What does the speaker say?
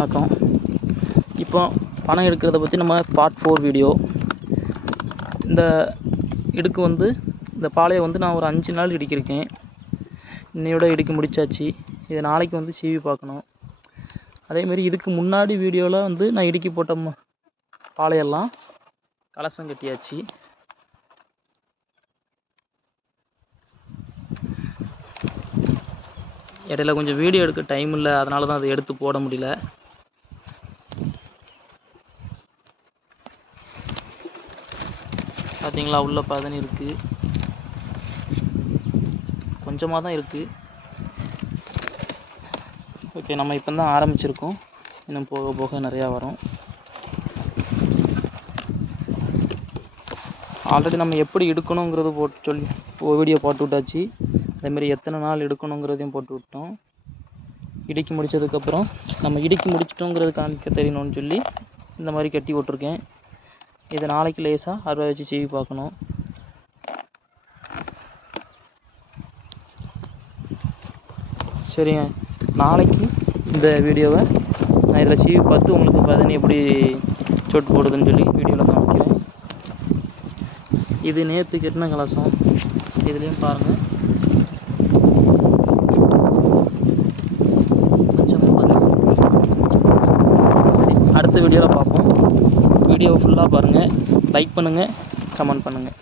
வணக்கம். இப்போ பணம் எடுக்கிறத பற்றி நம்ம பார்ட் 4 வீடியோ. இந்த இடுக்கு வந்து இந்த பாலையை வந்து நான் ஒரு 5 நாள் இடிக்கிருக்கேன். இன்னையோட இடுக்கி முடிச்சாச்சு. இதை நாளைக்கு வந்து சீவி பார்க்கணும். அதேமாரி இதுக்கு முன்னாடி வீடியோவில் வந்து நான் இடுக்கி போட்ட பாலையெல்லாம் கலசம் கட்டியாச்சு. இடையில கொஞ்சம் வீடியோ எடுக்க டைம் இல்லை, அதனால தான் அதை எடுத்து போட முடியல. பார்த்தீங்களா, உள்ள பதனி இருக்குது, கொஞ்சமாக தான் இருக்குது. ஓகே, நம்ம இப்போ தான் ஆரம்பிச்சிருக்கோம், இன்னும் போக போக நிறையா வரும். ஆல்ரெடி நம்ம எப்படி எடுக்கணுங்கிறது வீடியோ போட்டு விட்டாச்சு. அதேமாரி எத்தனை நாள் எடுக்கணுங்கிறதையும் போட்டு விட்டோம். இடுக்கி முடித்ததுக்கப்புறம் நம்ம இடுக்கி முடிச்சிட்டோங்கிறது காமிக்க தெரியணும்னு சொல்லி இந்த மாதிரி கட்டி விட்ருக்கேன். இதை நாளைக்கு லேசாக அறுவை வச்சு சீவி பார்க்கணும். சரிங்க, நாளைக்கு இந்த வீடியோவை நான் இதில் சீவி பார்த்து உங்களுக்கு பதனி எப்படி சொட்டு போடுதுன்னு சொல்லி வீடியோவில் காமிக்கிறேன். இது நேற்று கட்டின கலசம், இதுலேயும் பாருங்கள் கொஞ்சமாக பார்த்து. சரி, அடுத்த வீடியோவில் பார்ப்போம். வீடியோவை ஃபுல்லாக பாருங்கள், லைக் பண்ணுங்கள், கமெண்ட் பண்ணுங்கள்.